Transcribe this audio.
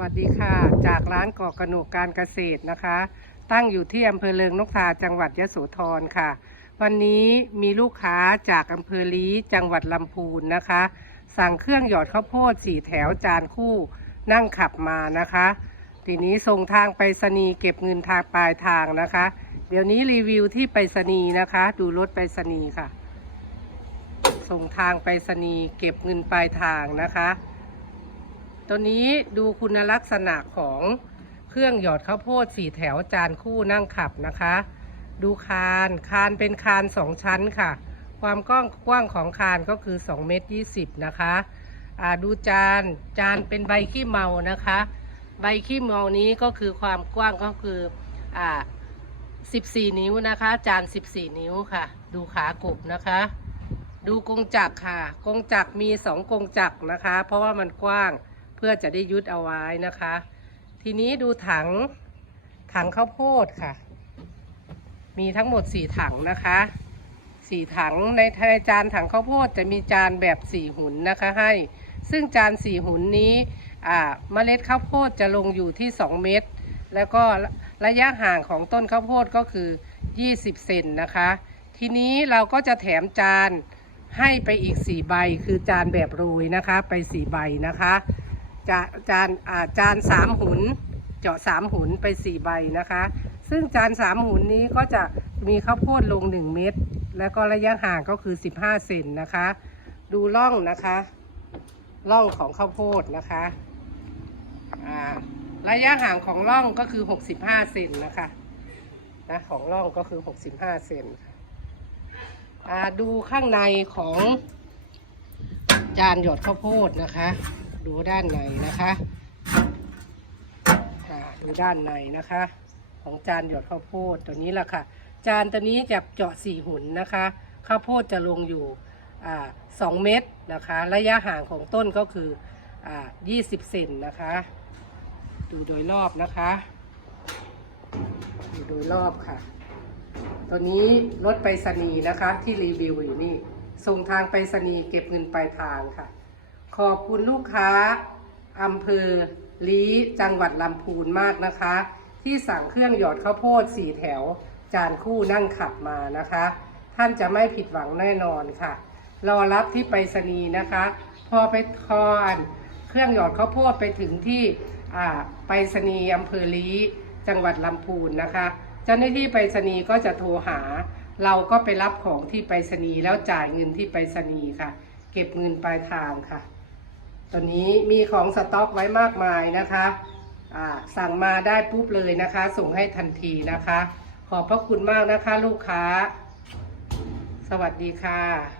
วัสดีค่ะ จากร้านกอกระหนกการเกษตรนะคะ ตั้งอยู่ที่อำเภอเลิงนกทาจังหวัดยะโสธรค่ะ วันนี้มีลูกค้าจากอำเภอลีจังหวัดลำพูนนะคะ สั่งเครื่องหยอดข้าวโพดสี่แถวจานคู่นั่งขับมานะคะ ทีนี้ส่งทางไปรษณีย์เก็บเงินทางปลายทางนะคะ เดี๋ยวนี้รีวิวที่ไปรษณีย์นะคะ ดูรถไปรษณีย์ค่ะ ส่งทางไปรษณีย์เก็บเงินปลายทางนะคะ ตัวนี้ดูคุณลักษณะของเครื่องหยอดข้าวโพดสี่แถวจานคู่นั่งขับนะคะ ดูคานคานเป็นคานสองชั้นค่ะ ความกว้างกว้างของคานก็คือ2เมตร20 นะคะดูจานจานเป็นใบขี้เมานะคะ ใบขี้เมานี้ก็คือความกว้างก็คืออ่า14 นิ้วนะคะ จาน 14 นิ้วค่ะ ดูขากบนะคะ ดูกงจักรค่ะ กงจักรมีสองกงจักรนะคะ เพราะว่ามันกว้าง เพื่อจะได้ยึดเอาไว้นะคะ ทีนี้ดูถังถังข้าวโพดค่ะ มีทั้งหมดสี่ถังนะคะสี่ถังในในจานถังข้าวโพดจะมีจานแบบสี่หุนนะคะให้ ซึ่งจานสี่หุนนี้เมล็ดข้าวโพดจะลงอยู่ที่ 2 เม็ดแล้วก็ระยะห่างของต้นข้าวโพดก็คือ 20 เซนนะคะ ทีนี้เราก็จะแถมจานให้ไปอีก 4 ใบ คือจานแบบโรยนะคะ ไป 4 ใบนะคะ จาจานอาจาน3หุน เจาะ3หุนไป4ใบนะคะ ซึ่งจาน3หุนนี้ก็จะมีข้าวโพดลง1เม็ดแล้วก็ระยะห่างก็คือ15เซนนะคะ ดูร่องนะคะร่องของข้าวโพดนะคะระยะห่างของร่องก็คือ 65 เซนนะคะนะของร่องก็คือ 65 เซนค่ะอ่าดูข้างในของจานหยดข้าวโพดนะคะ ดูด้านในนะคะดูด้านในนะคะ ของจานหยดข้าวโพดตัวนี้แหละค่ะ จานตัวนี้จะเจาะสี่หุ่นนะคะ ข้าวโพดจะลงอยู่สองเม็ดนะคะ ระยะห่างของต้นก็คืออ่ายี่สิบเซนนะคะ ดูโดยรอบนะคะ ดูโดยรอบค่ะ ตัวนี้รถไปรษณีย์นะคะที่รีวิวอยู่นี่ส่งทางไปรษณีย์เก็บเงินปลายทางค่ะ ขอบคุณลูกค้าอำเภอลีจังหวัดลำพูนมากนะคะ ที่สั่งเครื่องหยอดข้าวโพดสี่แถว จานคู่นั่งขับมานะคะ ท่านจะไม่ผิดหวังแน่นอนค่ะ รอรับที่ไปรษณีย์นะคะ พอไปทอนเครื่องหยอดข้าวโพดไปถึงที่อ่าไปรษณีย์อำเภอลีจังหวัดลำพูนนะคะเจ้าหน้าที่ไปรษณีย์ก็จะโทรหา เราก็ไปรับของที่ไปรษณีย์แล้วจ่ายเงินที่ไปรษณีย์ค่ะ เก็บเงินปลายทางค่ะ ตอนนี้มีของสต็อกไว้มากมายนะคะอ่าสั่งมาได้ปุ๊บเลยนะคะ ส่งให้ทันทีนะคะ ขอบพระคุณมากนะคะลูกค้า สวัสดีค่ะ